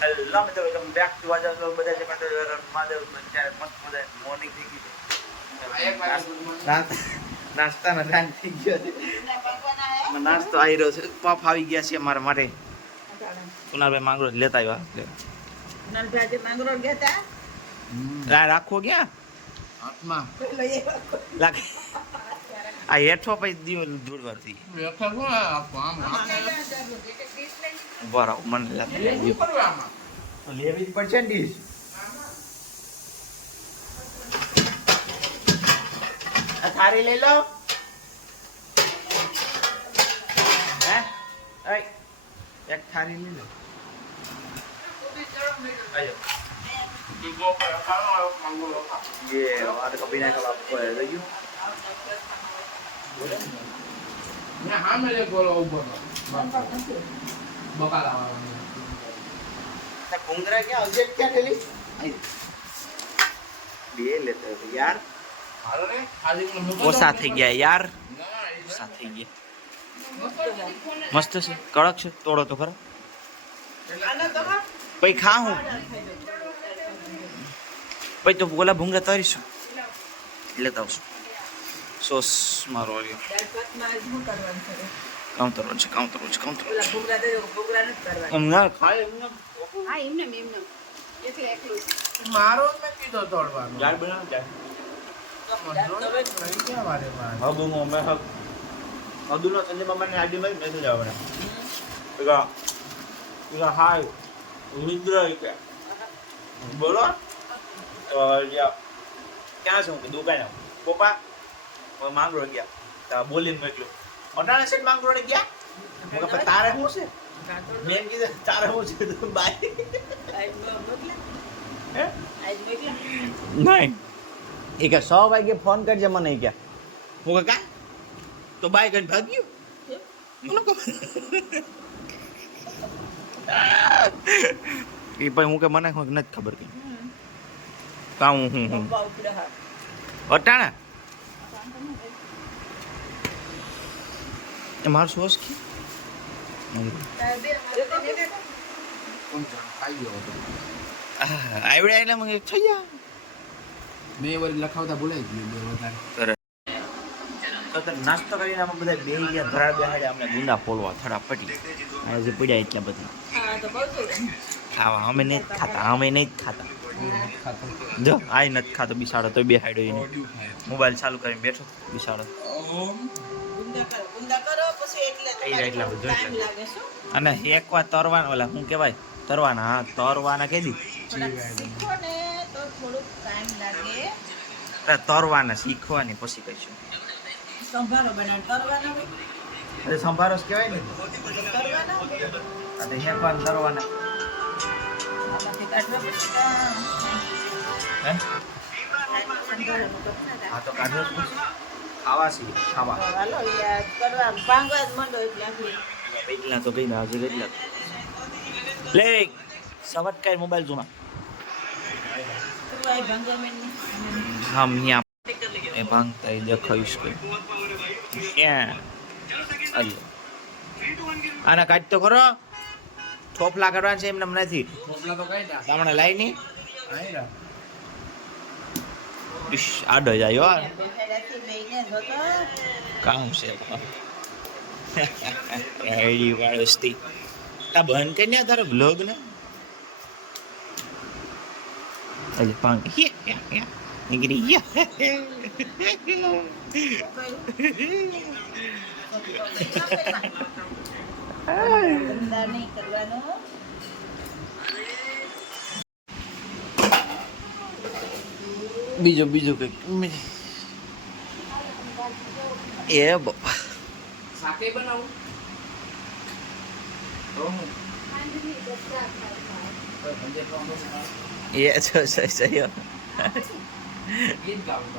Hello મિત્રો, welcome back to Vaja vlog. બધા જે માટે મહાદેવ અત્યારે મસ્ત મજા મોર્નિંગ થઈ ગઈ છે. નાસ્તાનો ટાઈમ થઈ ગયો છે. નાસ્તો આવી રહ્યો છે. પફ આવી ગયા છે અમારા માટે. કુનાલભાઈ માંગરો લેતા આવ્યા. રાખવો ક્યાં હાથમાં આ હેઠો પછી દીવો દૂરવારથી બરાબર મને લેવી જ પડશે ને ડીશ. થારી લઈ લો. હે એક થારી લઈ લો. ये और कभी ना कब आपको है देखियो ना हां मेरे बोलो ऊपर बका लावा ना घुंगरा क्या ऑब्जेक्ट क्या टेली ये लेते हो यार. हालो रे खाली ઓછા થઈ ગયા યાર. ઓછા થઈ ગયા. મસ્ત છે, કડક છે. તોડો તો ખરા. પછી ખા હું પછી તો બોલા ભૂંગળા તરીશું લેતા આવશું. સોસ મારો આવ્યો. કાઉન્ટર છે ના ખાય મારો મેં કીધો તોડવાનો યાર બનાવ યાર. હબુનો મે હબુનો સંજય મામાને આડીમાં મેસેજ આવે ને હાય रुद्र क्या बोलो क्या શું કે દુકાન પપ્પા માંગરો ગયા તા બોલીને મોકલ્યો. અટાણે સેટ માંગરો ને ગયા. હું કે તારે શું છે? મેં કીધું તારે શું છે? તો બાય હે નહીં એ કે 100 વાગે ફોન કરજે મને કે હું કે કા તો બાય કરીને ભાગ્યું. મને કહો એ ભાઈ હું કે મને નથી ખબર કે કાઉ હું અટાણા મારું સોસ કે આવડે એટલે મને થઈ જા મેં વળી લખાવતા ભૂલાઈ ગયું બે વધારે તો નાસ્તો કરીને અમે બધા બે ગયા ધરા બેહાડે અમને ગુંદા ફોલવા થડા પટી આજે પડ્યા એટલા બધા ખાવા અમે નહીં ખાતા જો આ નથી ખાતો બિસાડો તો બેહાડ્યો એને મોબાઈલ ચાલુ કરીને બેઠો બિસાડો એટલા બધું અને એક વાર તરવાના ઓલા શું કહેવાય તરવાના હા તરવાના કીધી તરવાના શીખવાની પછી કહીશું. અરે સંભારો જ કહેવાય ને અને હેકવાન તરવાના હા તો કાઢો જ ખાવા છીએ ખાવા એટલા તો કઈ ના હજુ એટલા લે સવટ કઈ મોબાઈલ જૂના હમ यहाँ એ ભાંગતા એ દેખાઈશ કે ક્યાં અરે આના કાઢ તો ખરો થોપલા કરવાના છે એમને નથી મોકલા તો કઈ ના તમને લાઈ નહીં આયરા આડો જાય યાર કામ છે એડી વાળસ્તી આ બંધ કરીને તારો બ્લોગ ને અરે પાંગ નીકળી ગયા બીજું કઈક એ બાપા સાકે બનાવું એ સહી ગીત ગાવું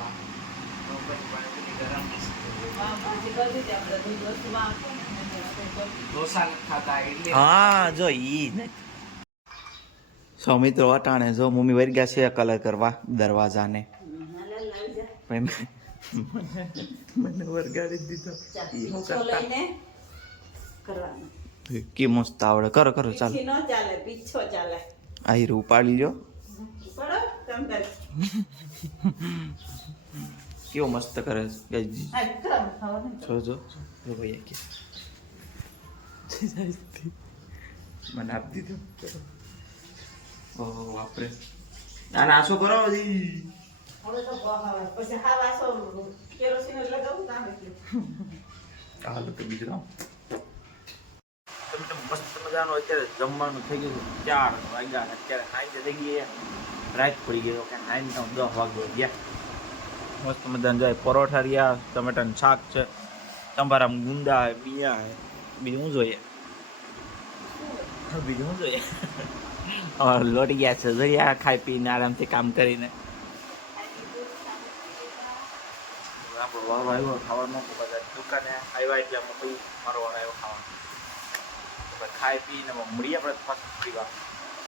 હા જો ઈ ને સો મિત્રો અટાણે જો મમ્મી વરી ગયા છે કલર કરવા દરવાજાને મને વરગાડી દીધો કે મસ્ત આવડે કરો કરો ચાલો પીછી ન ચાલે પીછો ચાલે આ હીરો ઉપાડી લ્યો પડો તમ તાર કેવો મસ્ત કરે છે ગઈજી આ ક્રમ ખાવાનું જો જો જો ભાઈ કે મને આપી દીધું ઓહો વાપરે ના ના શું કરો જી હવે તો બહાવા પછી હા વાસો કેરોસીન લગાવું કામ એટલે હાલો તો બીજું કામ તમે મસ્ત મજાનું અત્યારે જમવાનું થઈ ગયું 4 વાગ્યા અત્યારે ખાઈને થઈ ગઈ રાત પડી ગયો કે ખાઈને તો 10 વાગ્યા ગયા મસ્ત મજાનું જાય પરોઠા રહ્યા ટમેટાનું શાક છે સંભારામ ગુંદા બિયા બીજું શું જોઈએ બીજું શું જોઈએ લોટી ગયા છે જરિયા ખાઈ પીને આરામથી કામ કરીને આપણો વારો આવ્યો ખાવાનું બધા દુકાને આવ્યા એટલે અમે પછી મારો વારો આવ્યો ખાવાનું ખાઈ પીને મળીએ આપણે પાછું થોડી વાર